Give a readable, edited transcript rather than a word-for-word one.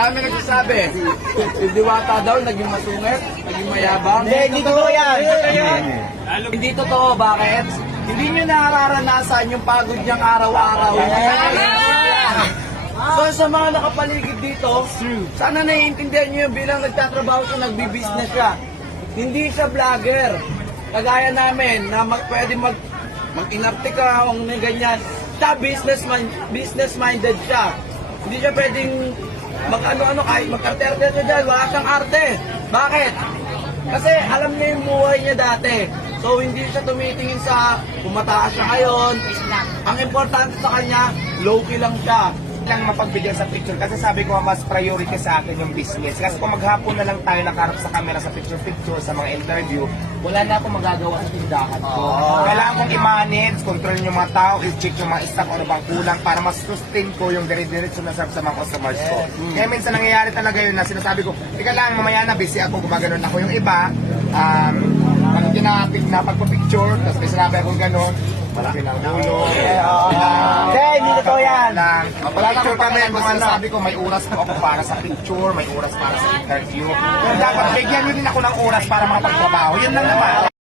Dami nagsasabi, si Diwata daw naging masungit, naging mayabang. Hindi totoo yan. Hindi totoo, bakit? Hindi nyo nararanasan yung pagod niyang araw-araw. So sa mga nakapaligid dito, sana naiintindihan nyo yun bilang nagtatrabaho siya, nagbi-business siya. Hindi siya vlogger. Kagaya namin na pwede mag-inarte ka o ganyan. Siya business-minded siya. Hindi siya pwedeng mag-ano-ano kahit mag-arte-arte siya dyan. Wala siyang arte. Bakit? Kasi alam niya yung buhay niya dati. So hindi siya tumitingin sa kung mataas siya ngayon. Ang importante sa kanya, low-key lang siya. Lang mapagbigyan sa picture kasi sabi ko mas priority sa akin yung business. Kasi kung maghapon na lang tayo nakarap sa camera sa picture-picture, sa mga interview, wala na akong magagawa sa tindahan ko. Kailangan kong i-manage, control yung mga tao, i-check yung mga stock o ano bang kulang para mas sustain ko yung dire-diretso na sa mga customers ko. Kaya minsan nangyayari talaga yun na sinasabi ko, ika lang, mamaya na busy ako, gumaganon ako yung iba. Pag tinapik na pagpa-picture, tapos may sinabi akong ganon, malaki ng ulo. Hindi totoo yan. Picture kami, kung sinasabi ko, may oras po ako para sa picture, may oras para sa interview. Pero dapat bigyan nyo din ako ng oras para makapagtrabaho. Yun lang naman.